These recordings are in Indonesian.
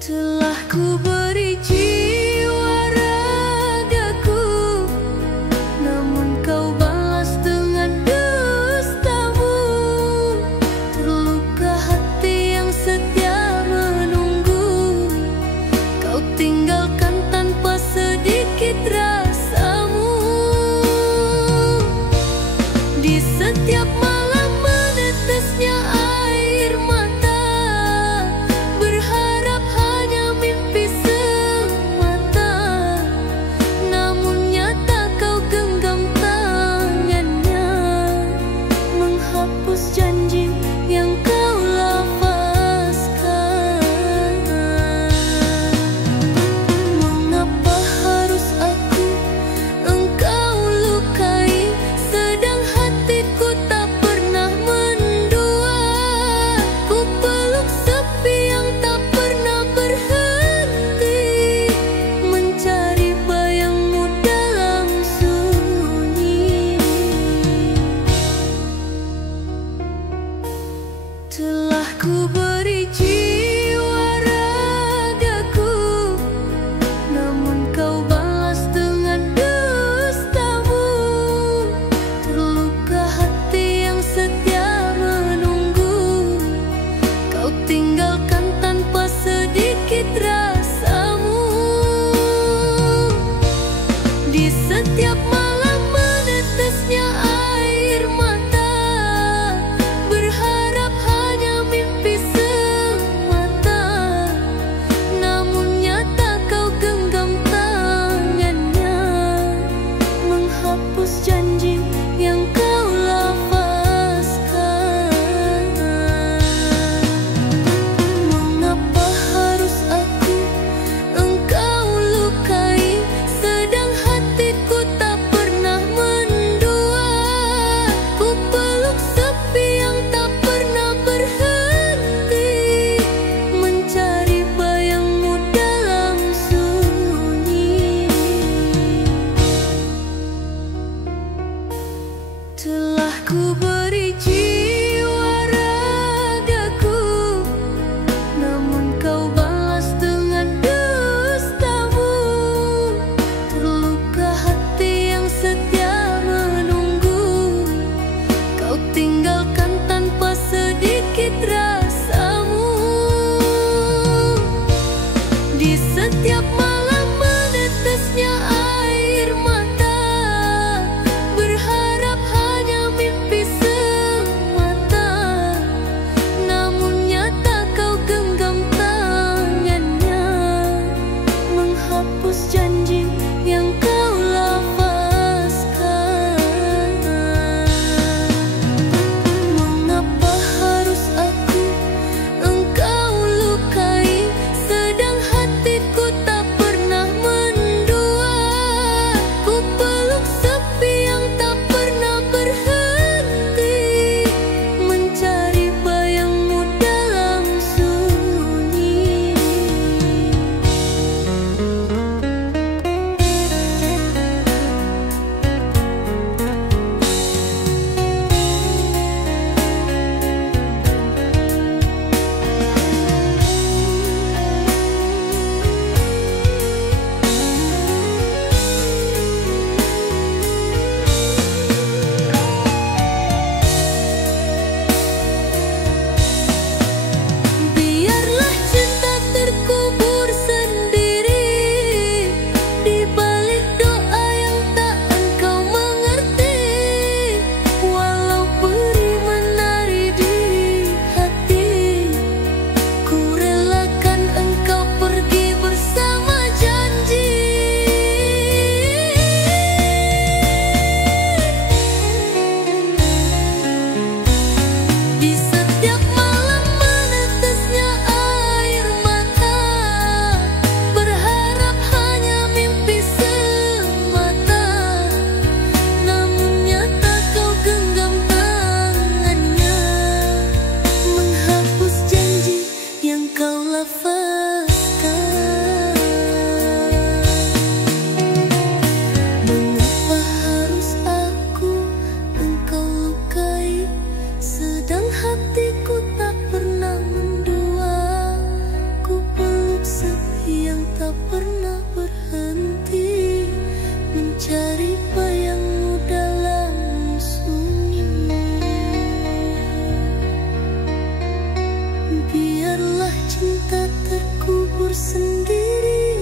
Telah ku beri jiwa ragaku, namun kau balas dengan dustamu. Terluka hati yang setia menunggu, kau tinggalkan tanpa sedikit rasamu. Di setiap malam menetesnya air mata, berharap hanya mimpi semata. Namun nyata kau genggam tangannya, menghapus janji yang kau lafazkan. Mengapa harus aku engkau lukai, sedang hatiku tak pernah mendua. Ku peluk sepi yang tak pernah berhenti, mencari bayangmu dalam sunyi. Telah ku beri jiwa ragaku, namun kau balas dengan dustamu. Terluka hati yang setia menunggu, kau tinggalkan tanpa sedikit rasamu. Di setiap malam menetesnya air mata, berharap hanya mimpi semata. cinta terkubur sendiri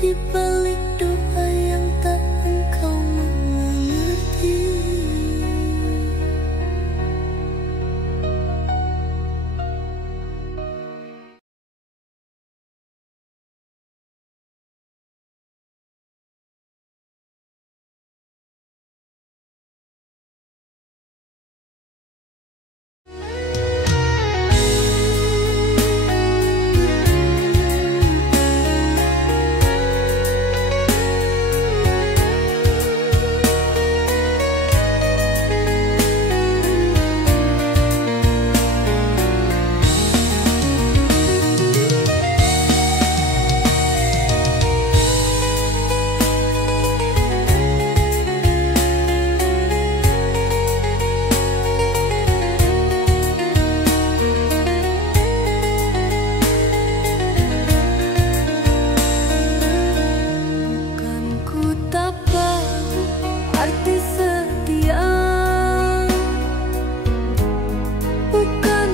di balik doa yang tak engkau mengerti. Bukan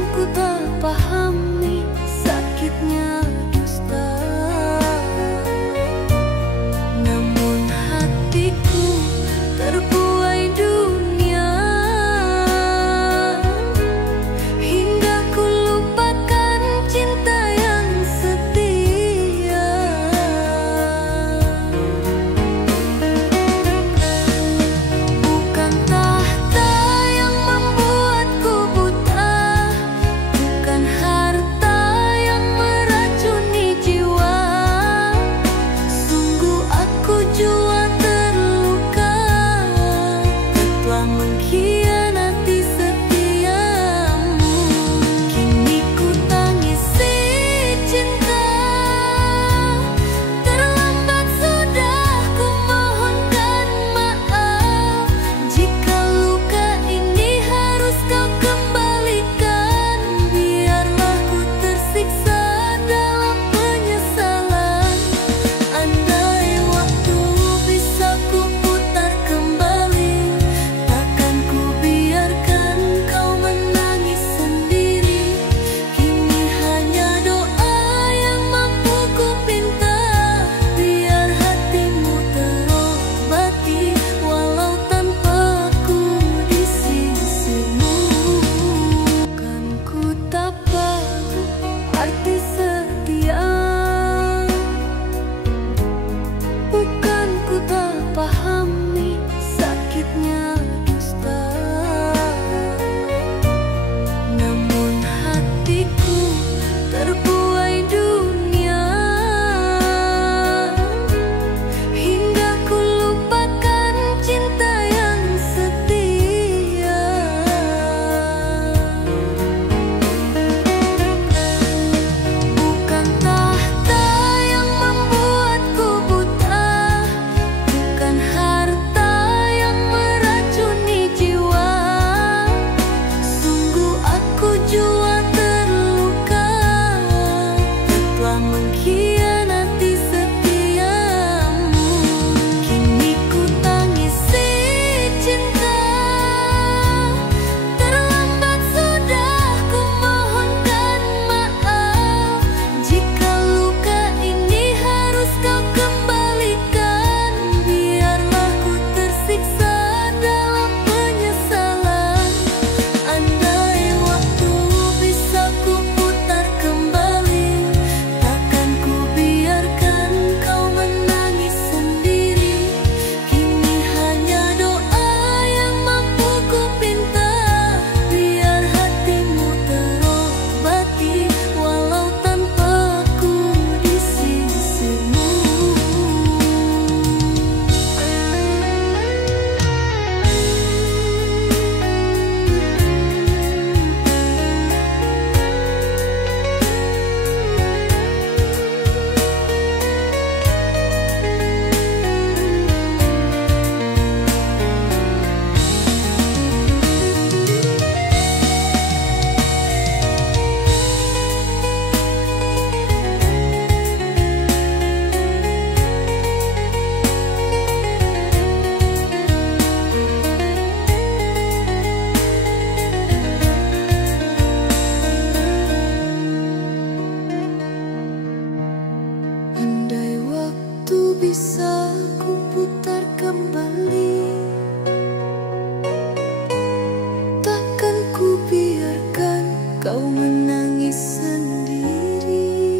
kau menangis sendiri.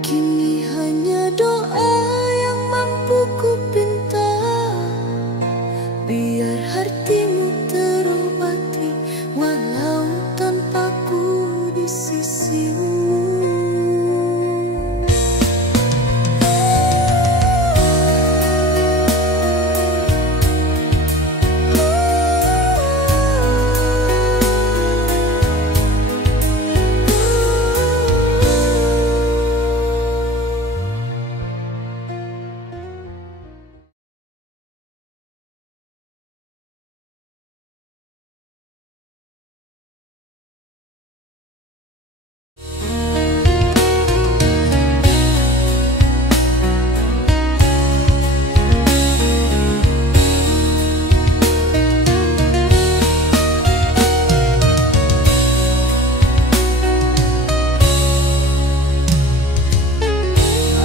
Kini hanya doa yang mampu ku pinta, biar hatimu terobati walau tanpaku di sisimu.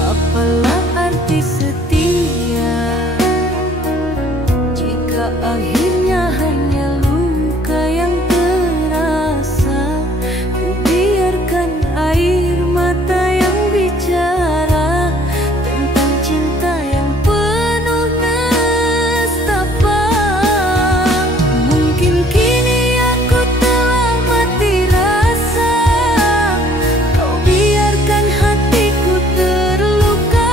Apalah arti setia jika akhirnya hanya luka yang terasa? Ku biarkan air mata yang bicara tentang cinta yang penuh nestapa. Mungkin kini aku telah mati rasa, kau biarkan hatiku terluka.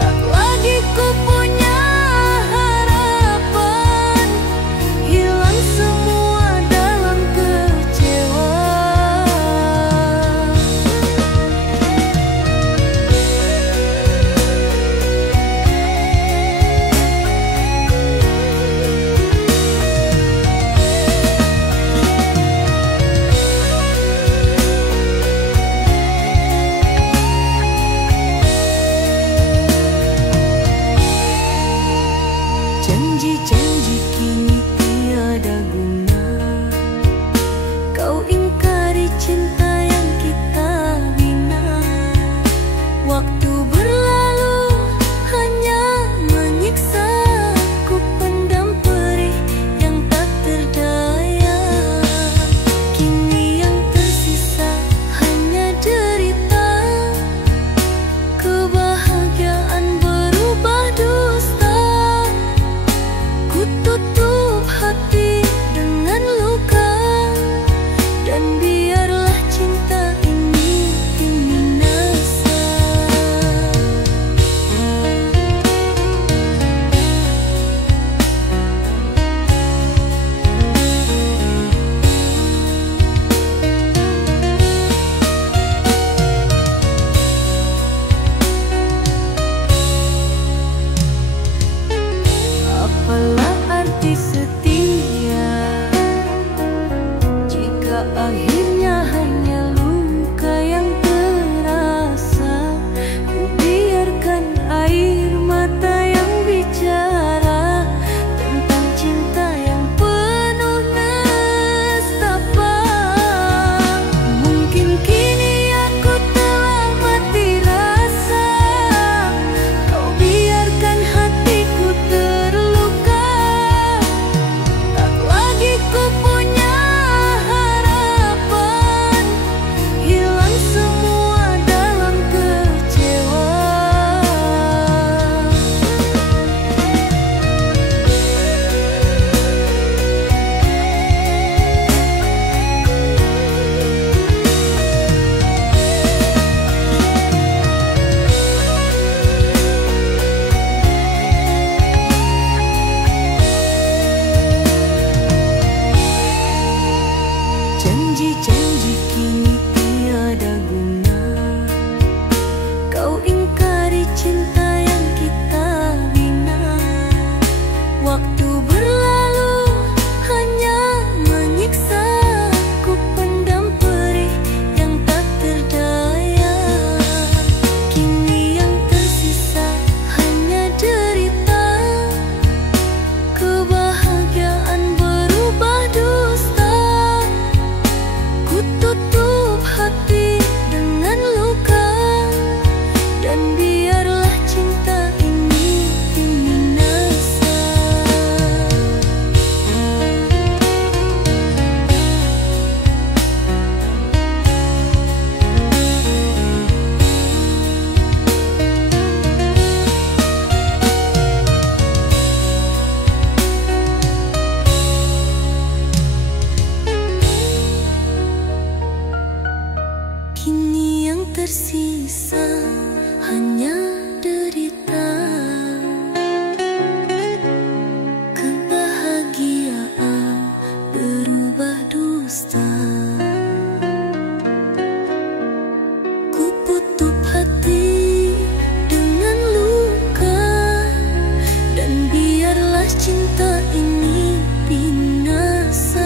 Tak lagi ku punya harapan, hilang semua dalam kecewa. Janji-janji kini tiada guna, kau ingkari cinta yang kita bina. Waktu berlalu hanya menyiksa, ku pendam perih yang tak terdaya. Kini yang tersisa hanya derita, kebahagiaan berubah dusta. Ku tutup hati dengan luka, dan biarlah cinta ini binasa. Apalah arti setia jika akhirnya hanya luka yang terasa? Ku biarkan air mata yang bicara tentang cinta yang penuh nestapa. Mungkin kini aku telah mati rasa, kau biarkan hatiku terluka. Tak lagi ku punya harapan, hilang semua dalam kecewa. Janji-janji kini tiada guna, kau ingkari cinta yang kita bina. Waktu berlalu hanya menyiksa, ku pendam perih yang tak terdaya. Kini yang tersisa hanya derita, kebahagiaan berubah dusta. Ku tersisa hanya derita. Kebahagiaan berubah dusta. Ku tutup hati dengan luka, dan biarlah cinta ini binasa.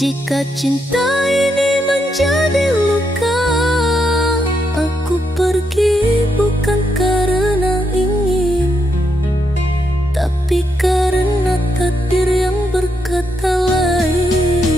Jika cinta ini menjadi luka, aku pergi bukan karena ingin, tapi karena takdir yang berkata lain.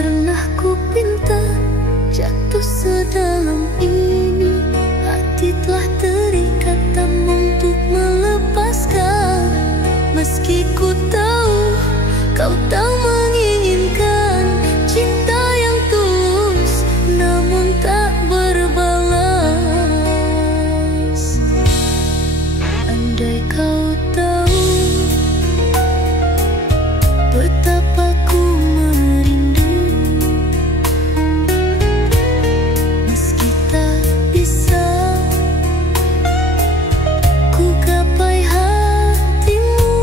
pernah ku pinta jatuh sedalam ini. Hati telah terikat tak untuk melepaskan. Meski ku tahu kau tak menginginkan cinta yang tulus namun tak berbalas. Andai kau tahu betapa ku merindu, meski tak bisa ku gapai hatimu.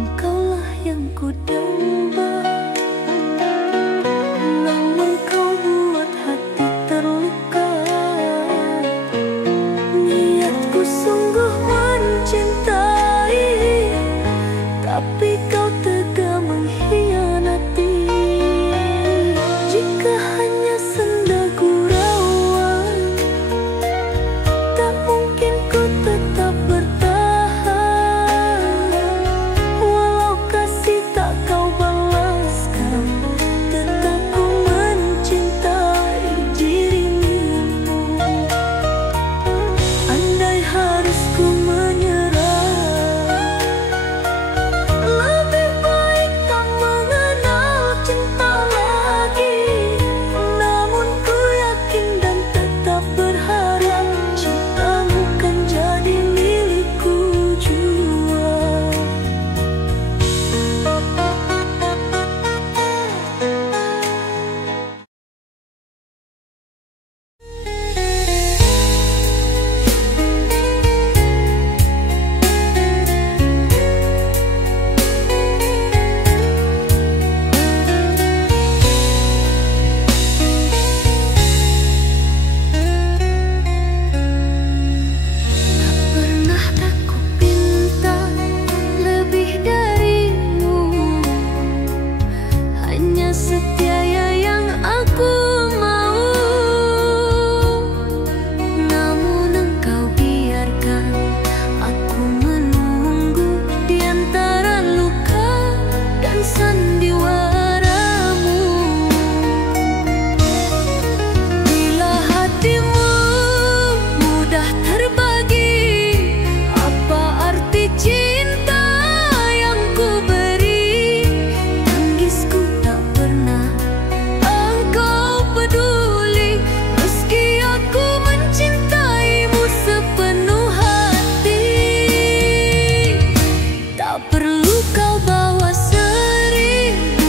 Engkaulah yang ku damba, namun kau buat hati terluka. Niatku sungguh mencintai, tapi kau tega mengkhianati. Jika hanya senda gurauan, tak mungkin ku tetap bertahan. Walau kasih tak kau balaskan, tetap ku mencintai dirimu. Andai harus ku menyerah, lebih baik tak mengenal cinta lagi. Namun ku yakin dan tetap berharap cintamu kan jadi milikku jua. Pernah tak ku pinta lebih darimu, hanya setia yang aku mau. Namun engkau biarkan aku menunggu di antara luka dan sandiwaramu. Bila hatimu mudah terbagi, apa arti cinta yang ku beri? Tangisku tak pernah engkau peduli, meski aku mencintaimu sepenuh hati. Tak perlu kau bawa seribu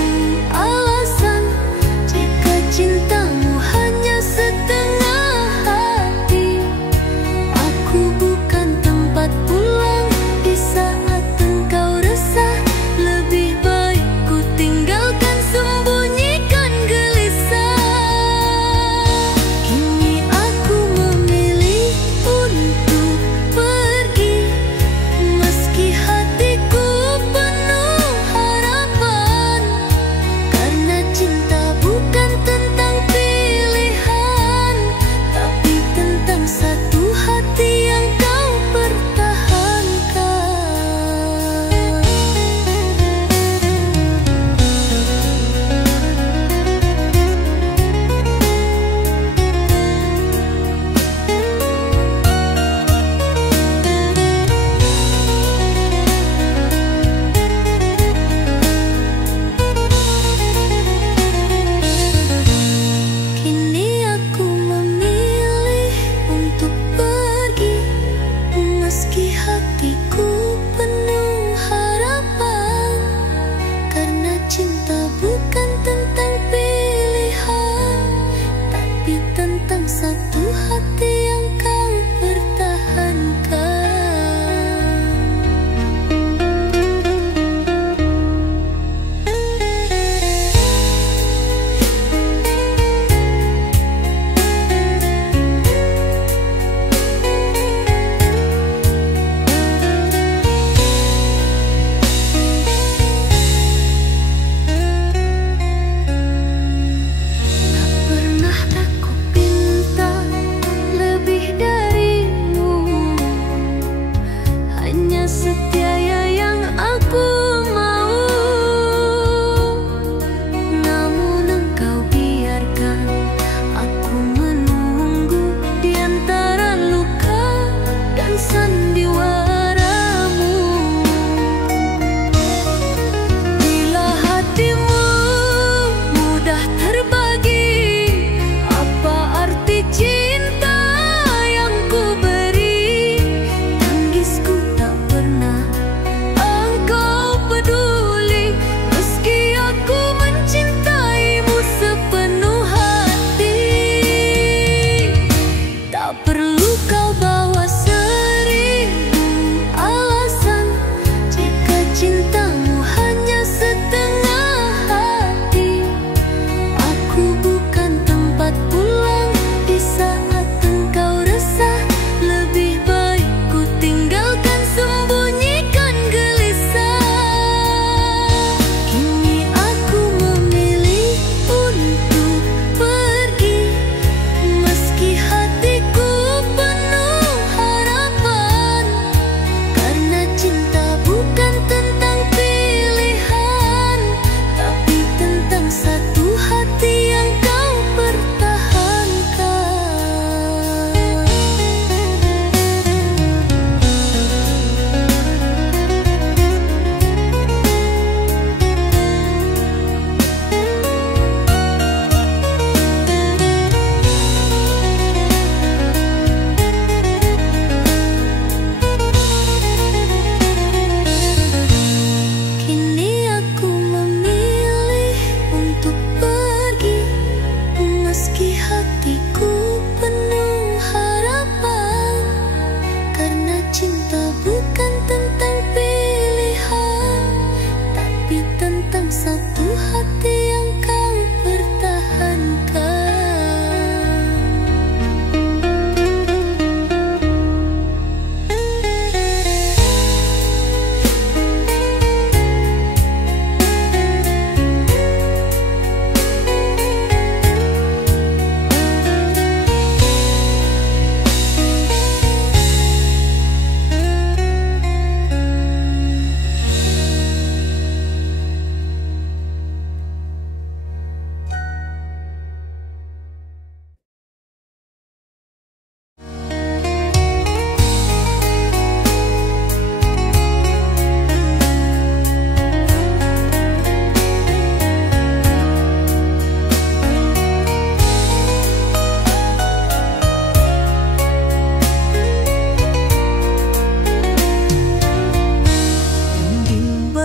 alasan, jika cintamu hanya setengah hati. Aku bukan tempat pulang di saat engkau resah. Lebih baik ku tinggalkan, sembunyikan gelisah. Kini aku memilih untuk pergi, meski hatiku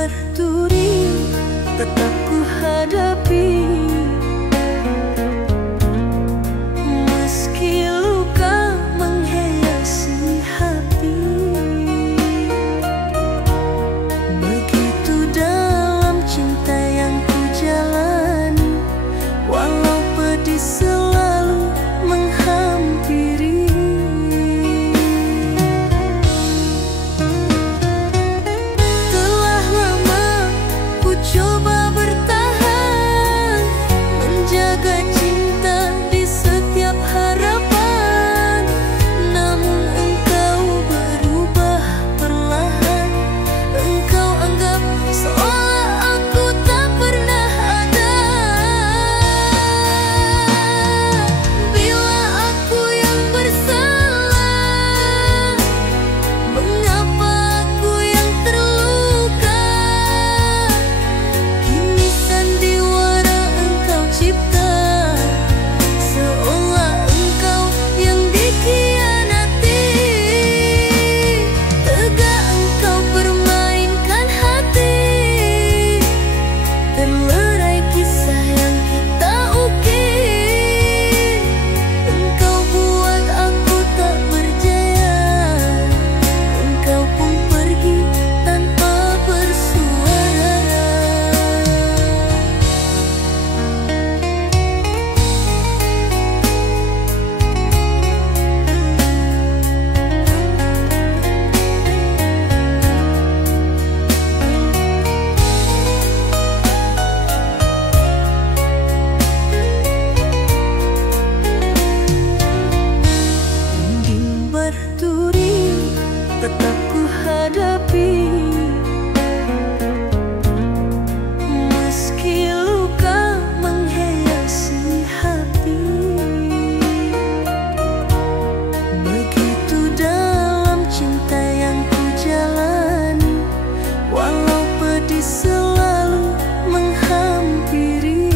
berduri tetap ku hadapi. Meski luka menghiasi hati, begitu dalam cinta yang ku jalani, walau pedih selalu menghampiri. Telah lama ku coba bertahan, menjaga cinta di setiap harapan, namun engkau berubah perlahan. Engkau anggap seolah aku tak pernah ada. Bila aku yang bersalah, mengapa aku yang terluka? Kini sandiwara engkau cipta, seolah engkau yang dikhianati. Tega engkau permainkan hati, terlerai kisah yang kita ukir. Engkau buat aku tak berjaya, engkau pun pergi tanpa bersuara. Dinding berduri tetap ku hadapi. Meski luka menghiasi hati, begitu dalam cinta yang ku jalani, walau pedih selalu menghampiri.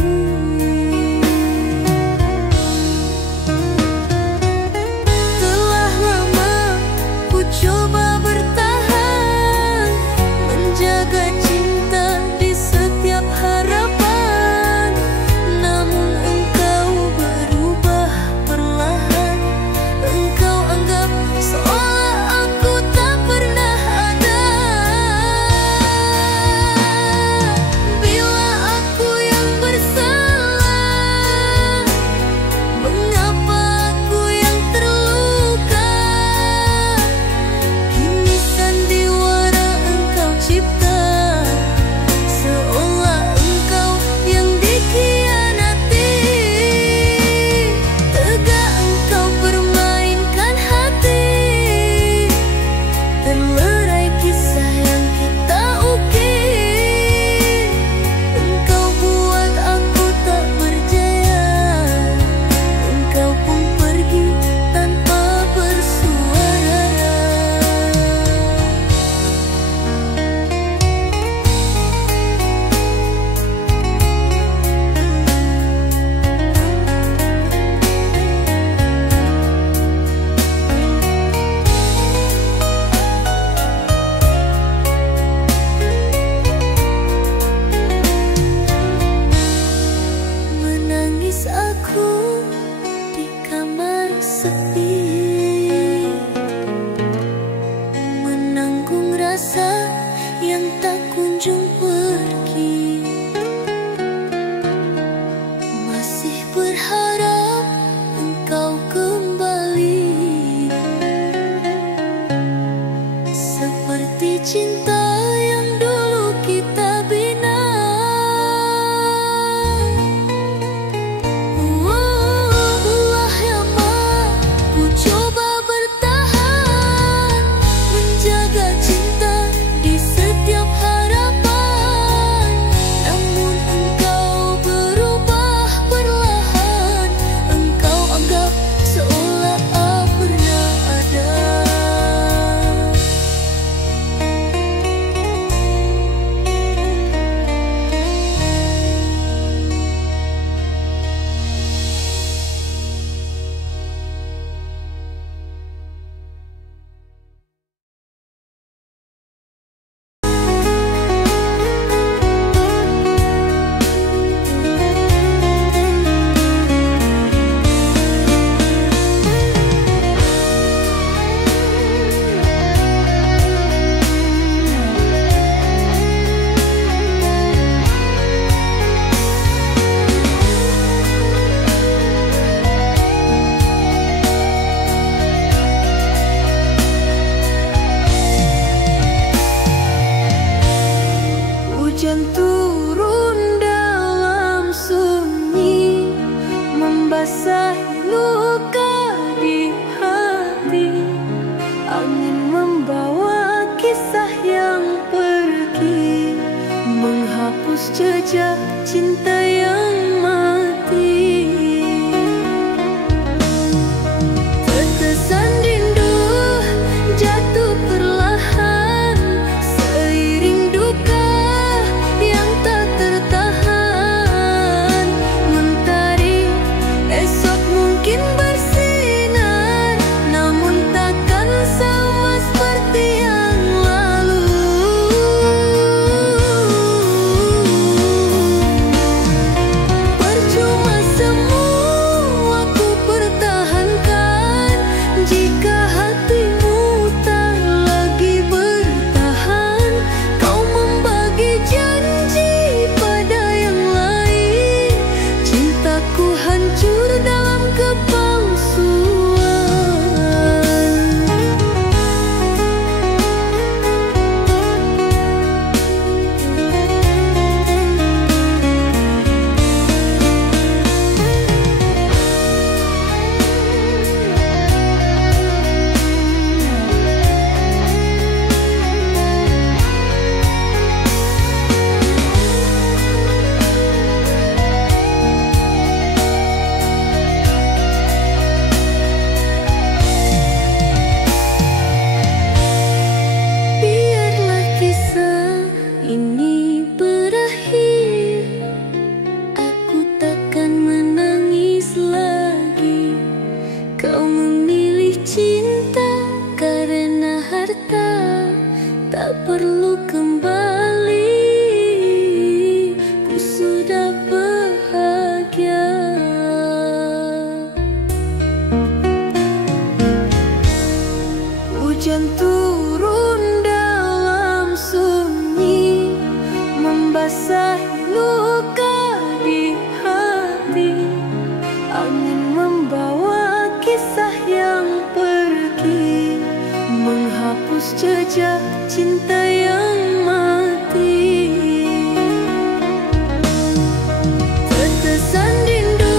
Telah lama ku coba bertahan, menjaga cinta di setiap harapan, namun engkau berubah perlahan. Engkau anggap seolah aku tak pernah ada. Bila aku yang bersalah, mengapa aku yang terluka? Kini sandiwara engkau cipta, seolah engkau yang dikhianati. Tega engkau permainkan hati, terlerai kisah yang kita ukir. Engkau buat aku tak berjaya, engkau pun pergi tanpa bersuara. Menangis aku di kamar sepi, menanggung rasa yang tak kunjung pergi. Masih berharap engkau kembali, seperti cinta yang dulu kita bina. Lelah lama ku coba bertahan, menjaga cinta di setiap harapan, Hujan turun dalam sunyi, membasahi luka di hati. Angin membawa kisah yang pergi, menghapus jejak cinta yang mati. Tetesan rindu jatuh perlahan, seiring duka yang tak tertahan. Mentari esok mungkin bersinar, namun takkan sama seperti yang lalu. Percuma semua ku pertahankan, jika hatimu tak lagi bertahan. Kau membagi janji pada yang lain, cintaku hancur dalam kepalsuan. Biarlah kisah ini berakhir, aku takkan menangis lagi. Kau memilih cinta karena harta, tak perlu kembali. Ku sudah bahagia. Hujan turun dalam sunyi, membasahi luka di hati. Angin membawa kisah yang pergi, menghapus jejak cinta yang mati. Tetesan rindu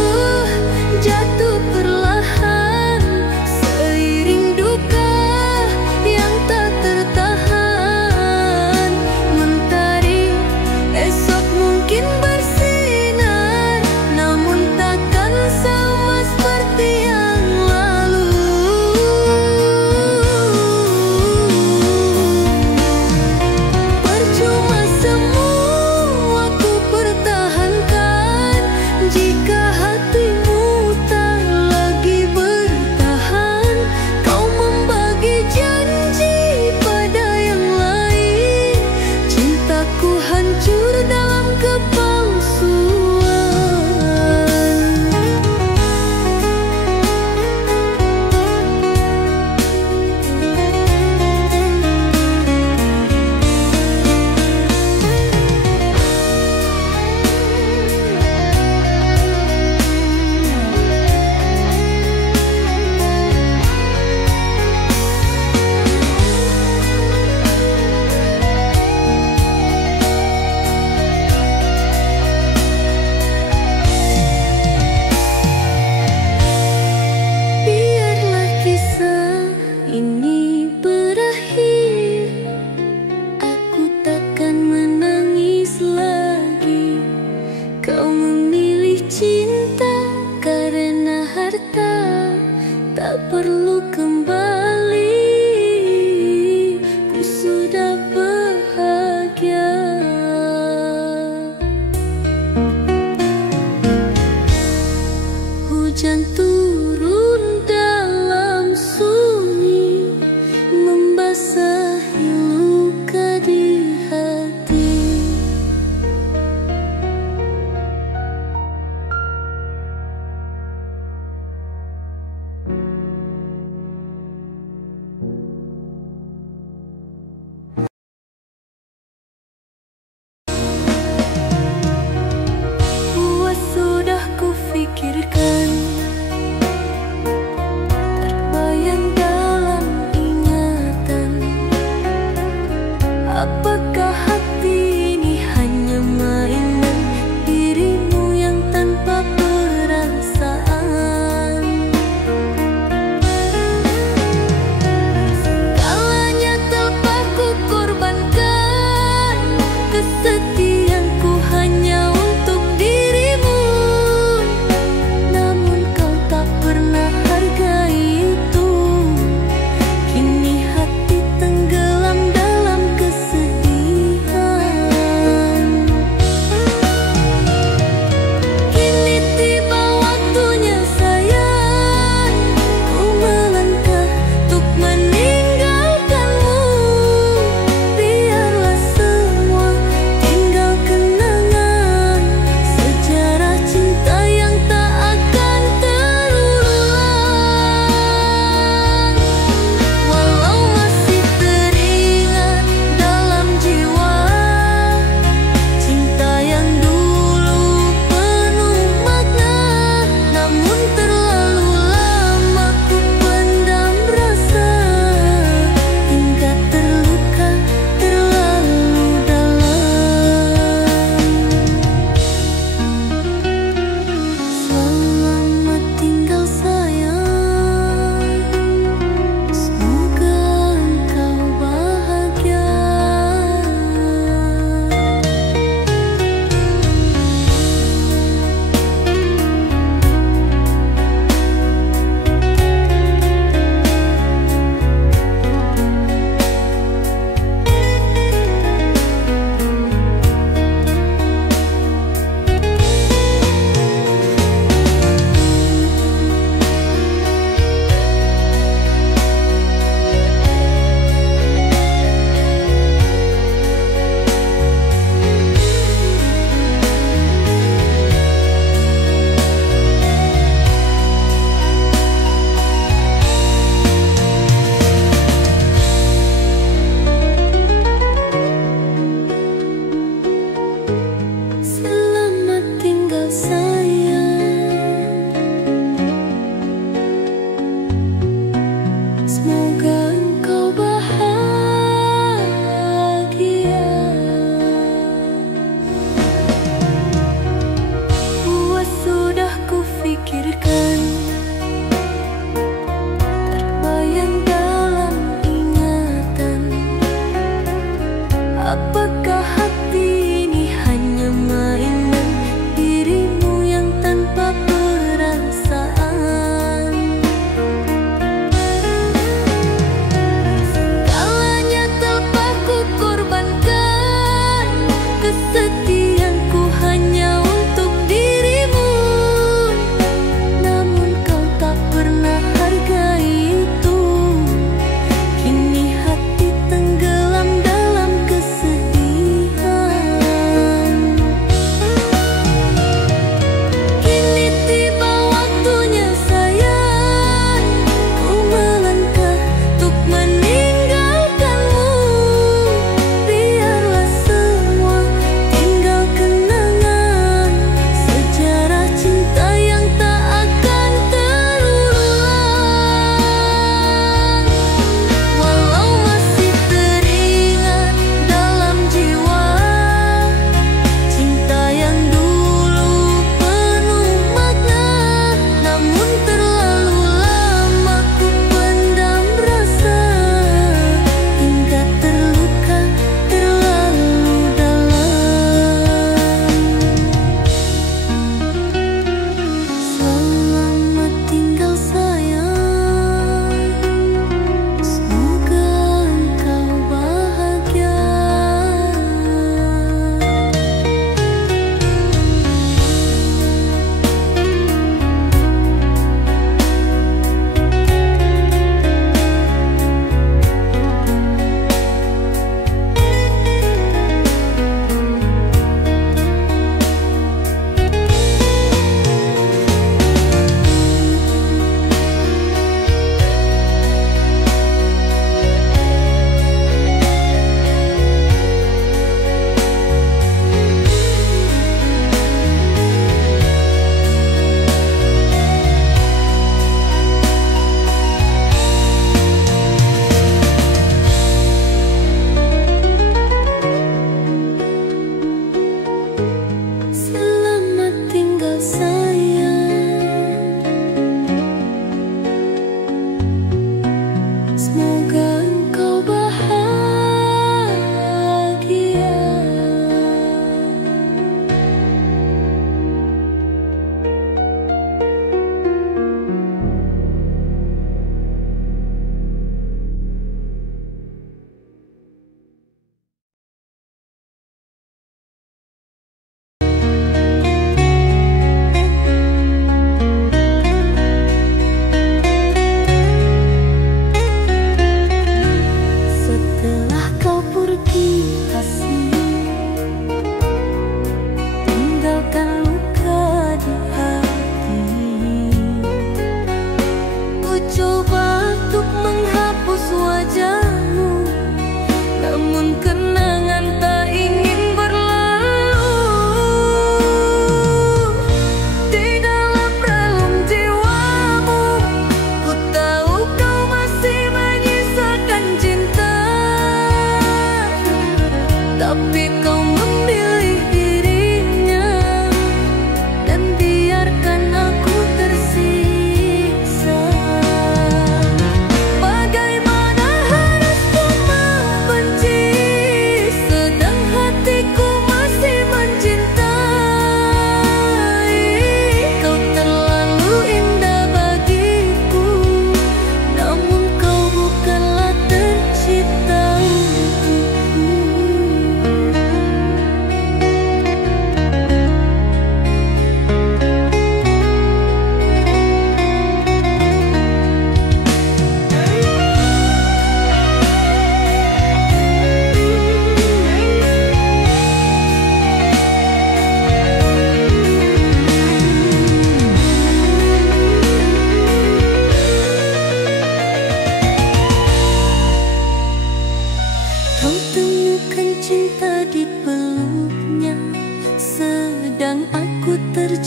jatuh perlahan, seiring duka yang tak tertahan. Mentari esok mungkin bersinar, namun takkan sama seperti yang lalu.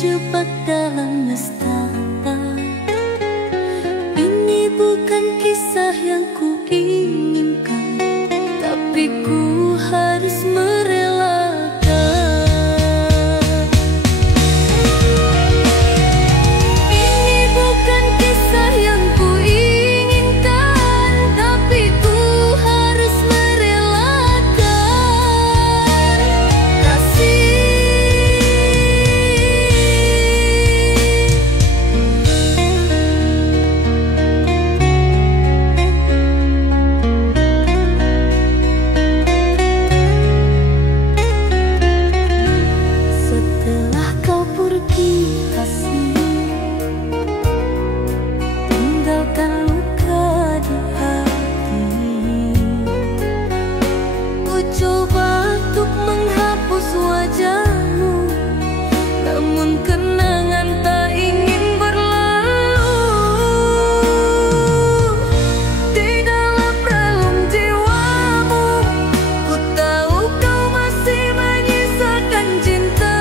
terjebak dalam nestapa. Ini bukan kisah yang kuinginkan, tapi ku harus merelakan. Ini bukan kisah yang kuinginkan, tapi ku harus merelakan. Kasih setelah kau pergi kasih, tinggalkan luka di hati. Ku coba untuk menghapus wajahmu, namun kenangan tak ingin berlalu. Di dalam relung jiwamu, ku tahu kau masih menyisakan cinta,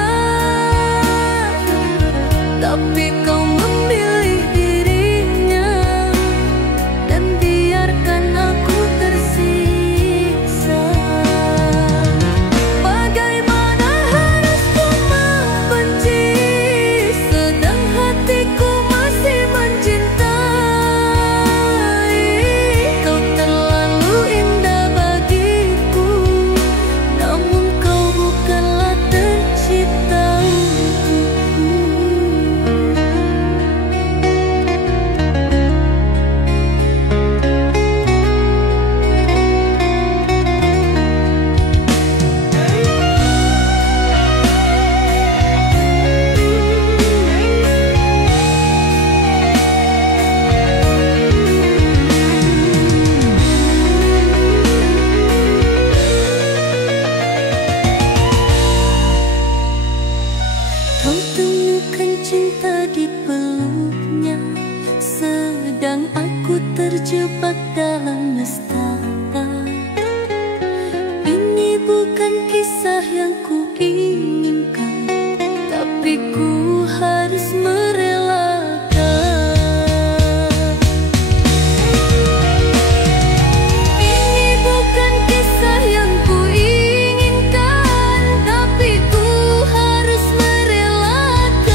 tapi kau memilih dirinya dan biarkan aku tersiksa. Bagaimana harus ku membenci, sedang hatiku masih mencintai. Kau terlalu indah bagiku, namun kau bukanlah tercipta untukku. Kau temukan cinta di peluknya, sedang aku terjebak dalam nestapa. Ini bukan kisah yang kuinginkan, tapi ku harus merelakan. Ini bukan kisah yang kuinginkan, tapi ku harus merelakan.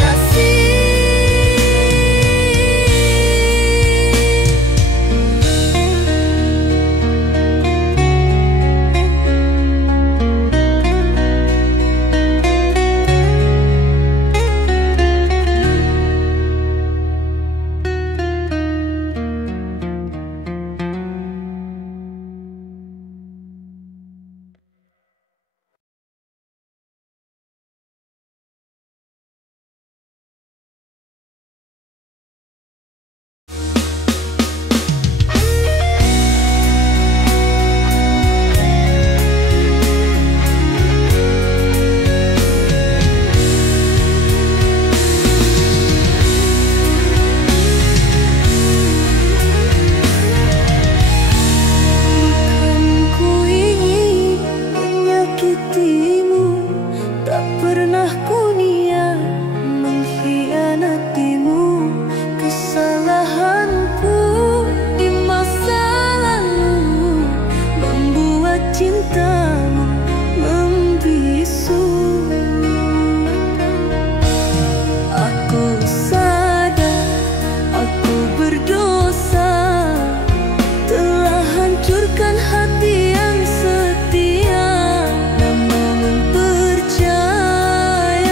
Kasih percaya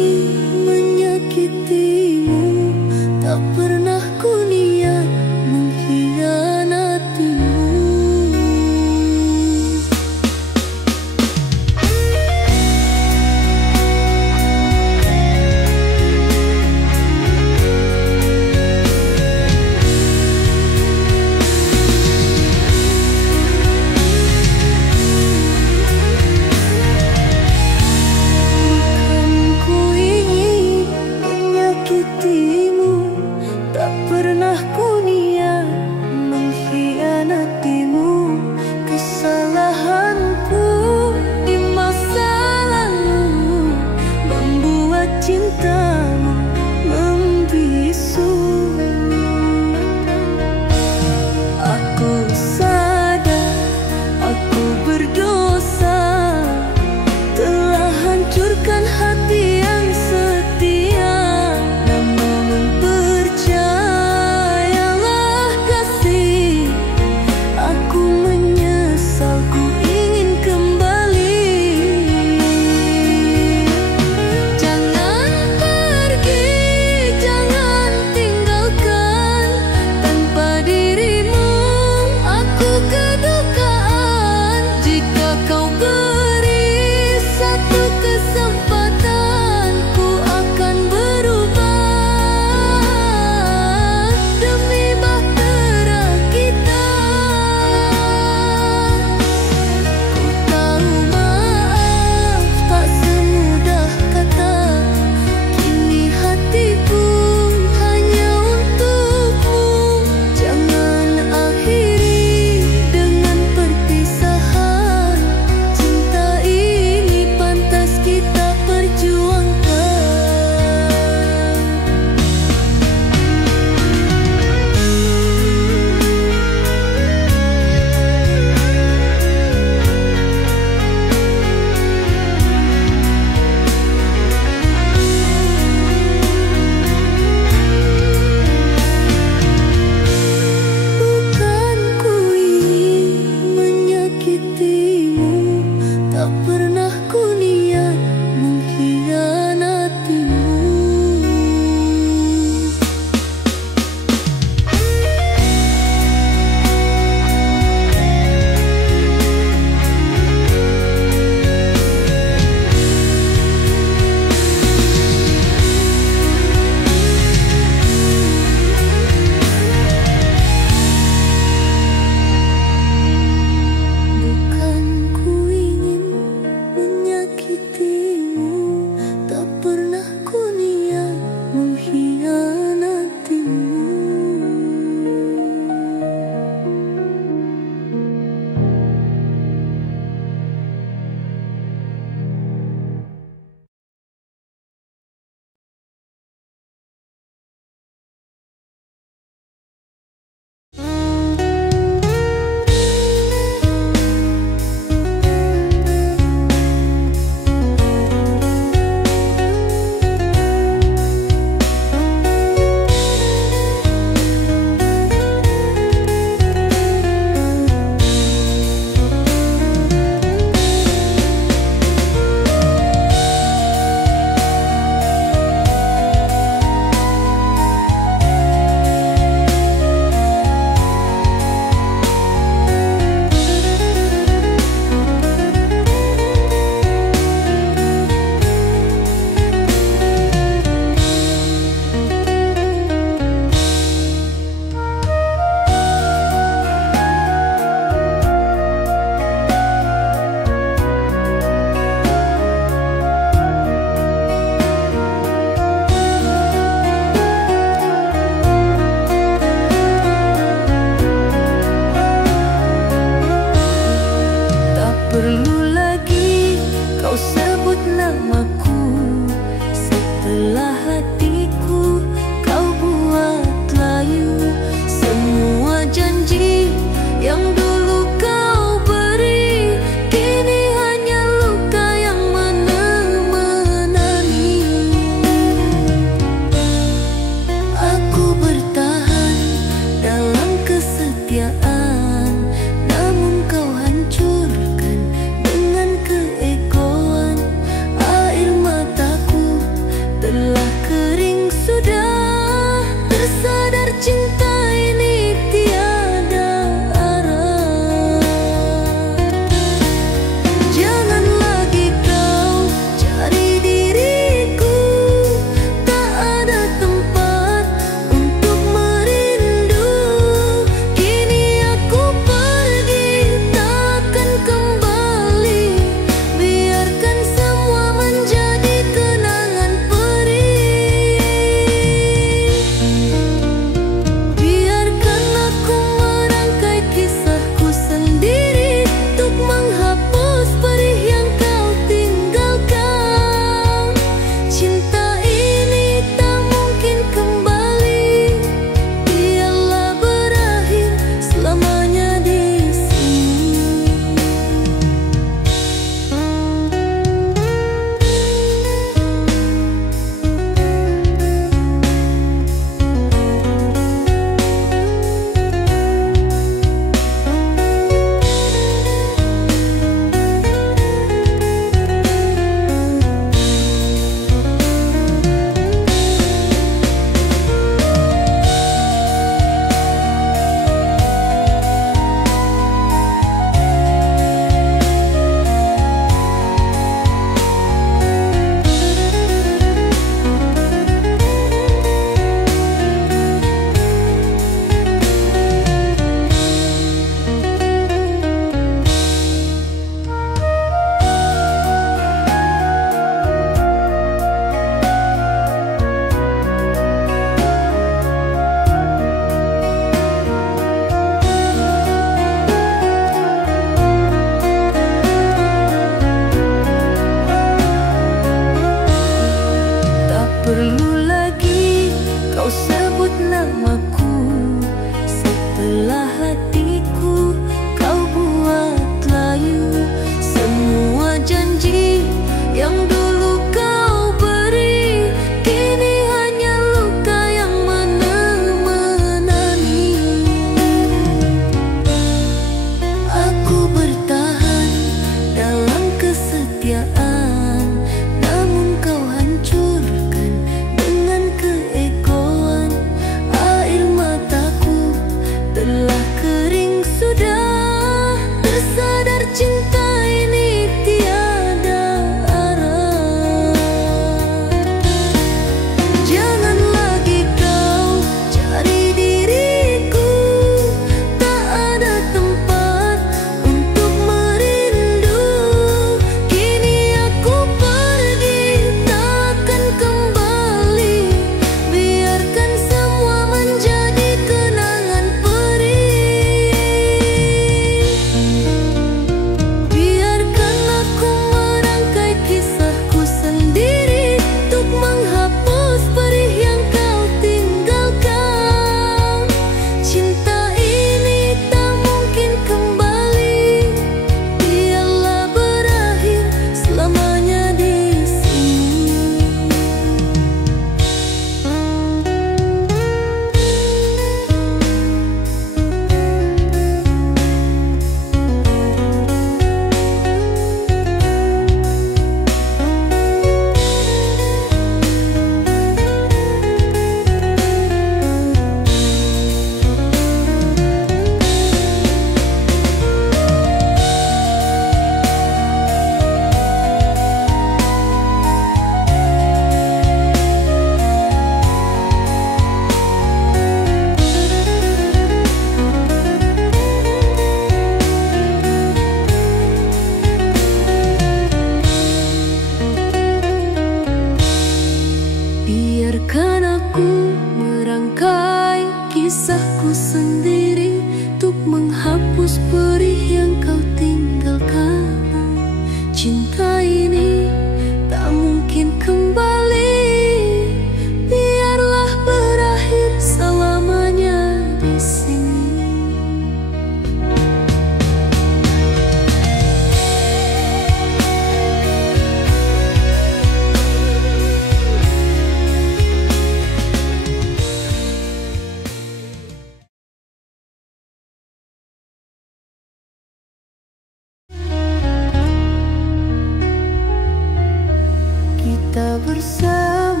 bersama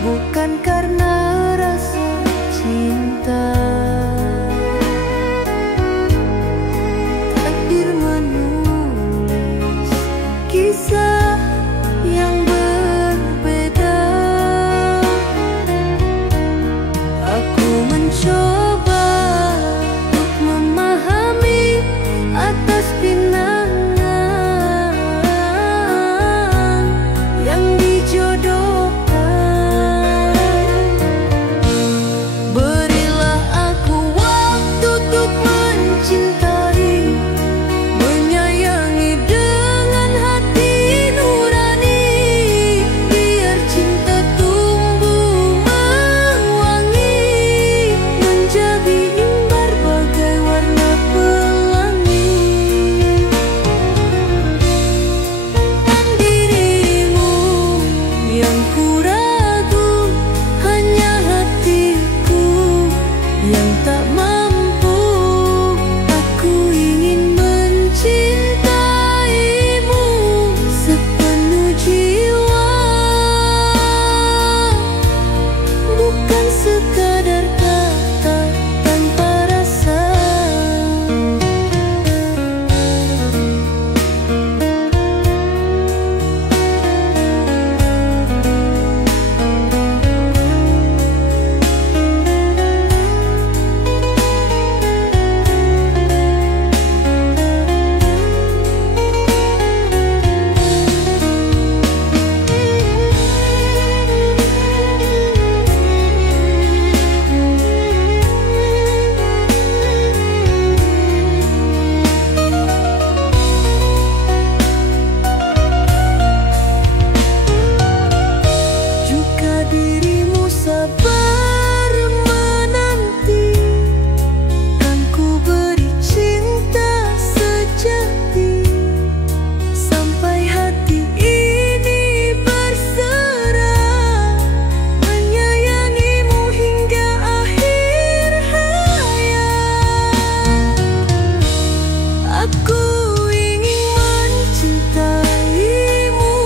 bukan karena rasa cinta. Takdir menulis kisah yang berbeda. Aku mencoba untuk memahami atas pinangan yang dijodohkan. Berilah aku waktu untuk mencintai, menyayangi dengan hati nurani, biar cinta tumbuh mewangi, menjadi imbar bagai warna pelangi. Dan dirimu yang ku ragu, hanya hatiku yang tak mampu. Aku ingin mencintaimu sepenuh jiwa, bukan sekadar kata tanpa rasa. Jika dirimu sabar menanti, kan ku beri cinta sejati, sampai hati ini berserah, menyayangimu hingga akhir hayat. Aku ingin mencintaimu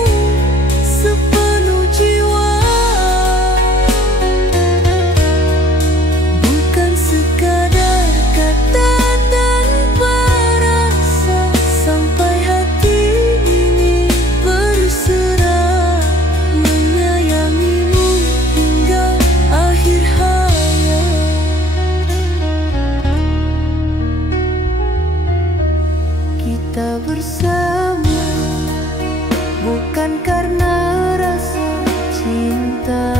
sepenuh jiwa, bukan sekadar kata tanpa rasa, sampai hati ini berserah, menyayangimu hingga akhir hayat. Kita bersama bukan karena rasa cinta.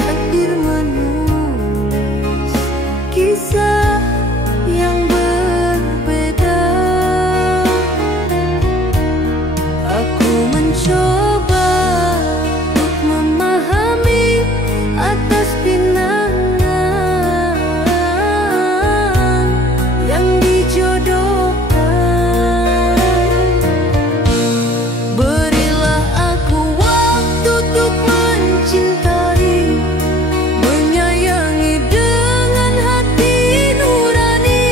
Takdir menulis kisah yang berbeda. Aku mencoba untuk memahami atas pinangan yang dijodohkan. Berilah aku waktu untuk mencintai, menyayangi dengan hati nurani,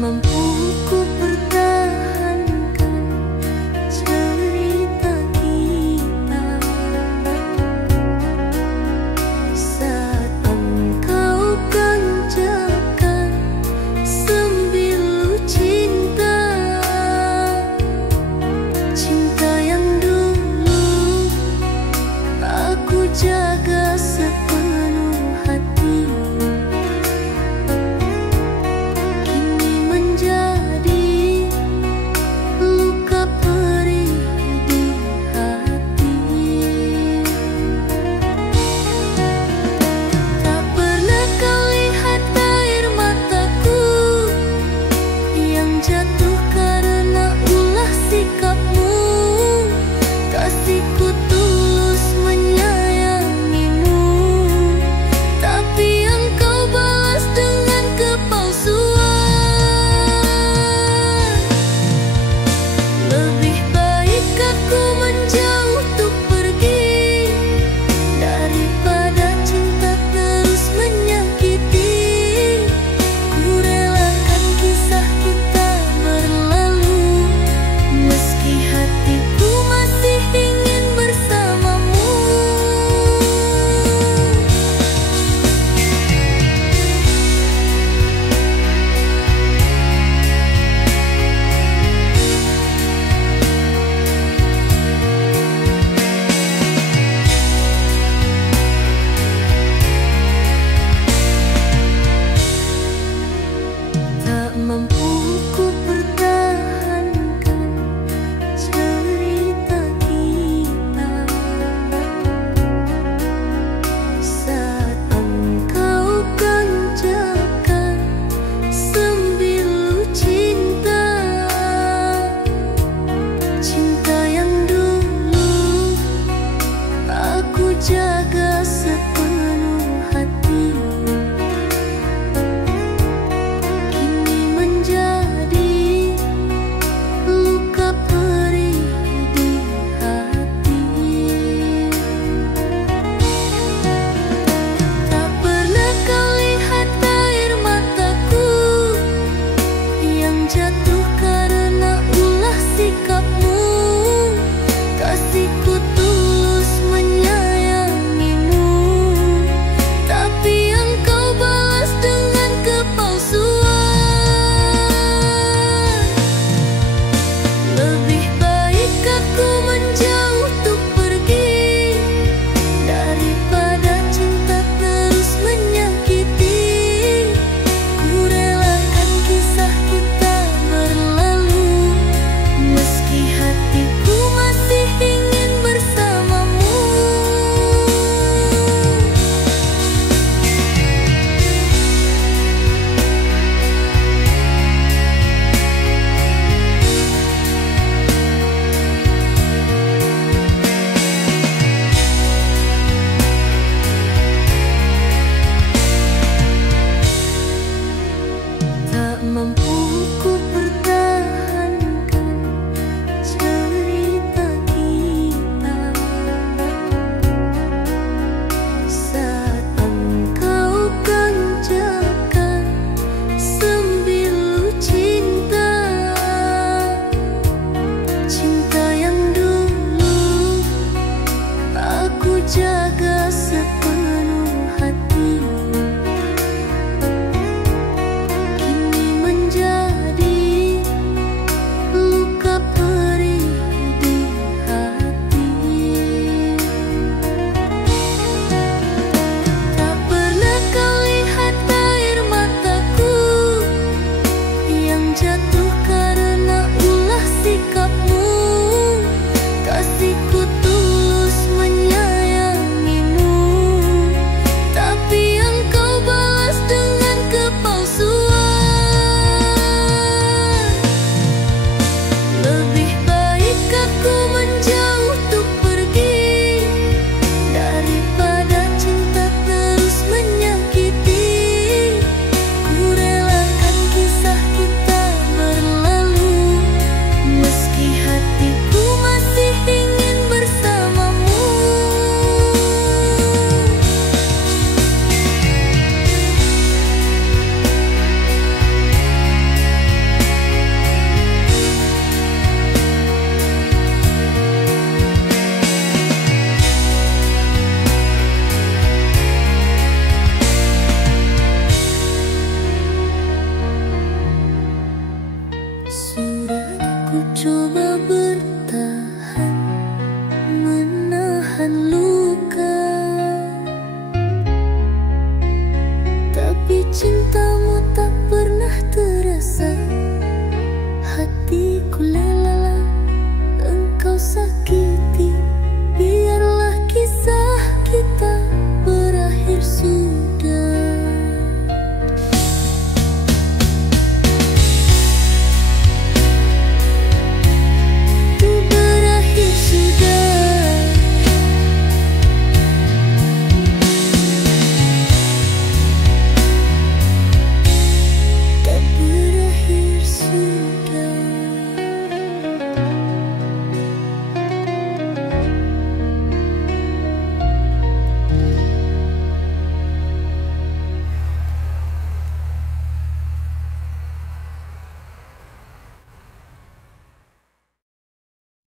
mampu ku pertahankan cerita kita saat engkau ganjakan sembilu cinta, cinta yang dulu aku jaga sepenuh hati. Jatuh karena ulah sikapmu, kasihku tulus menyayangimu, tapi engkau balas dengan kepalsuan. Lebih baik aku menjauh untuk pergi daripada cinta terus menyakiti. Ku relakan kisah kita berlalu, meski hatiku masih ingin bersamamu. Tak mampu ku pertahankan cerita kita saat engkau ganjakan sembilu cinta, cinta yang dulu aku jaga sepenuh hati. Menjadi luka perih di hati. Tak pernah kau lihat air mataku yang jatuh karena ulah sikapmu, kasihku tulus menyayangimu, tapi engkau balas dengan kepalsuan. Lebih baik aku menjauh untuk pergi daripada cinta terus menyakiti. Ku relakan kisah kita berlalu, meski hatiku masih ingin bersamamu. Tak mampu ku pertahankan cerita kita saat engkau ganjakan sembilu cinta, cinta yang dulu aku jaga sepenuh hati. Kini menjadi coba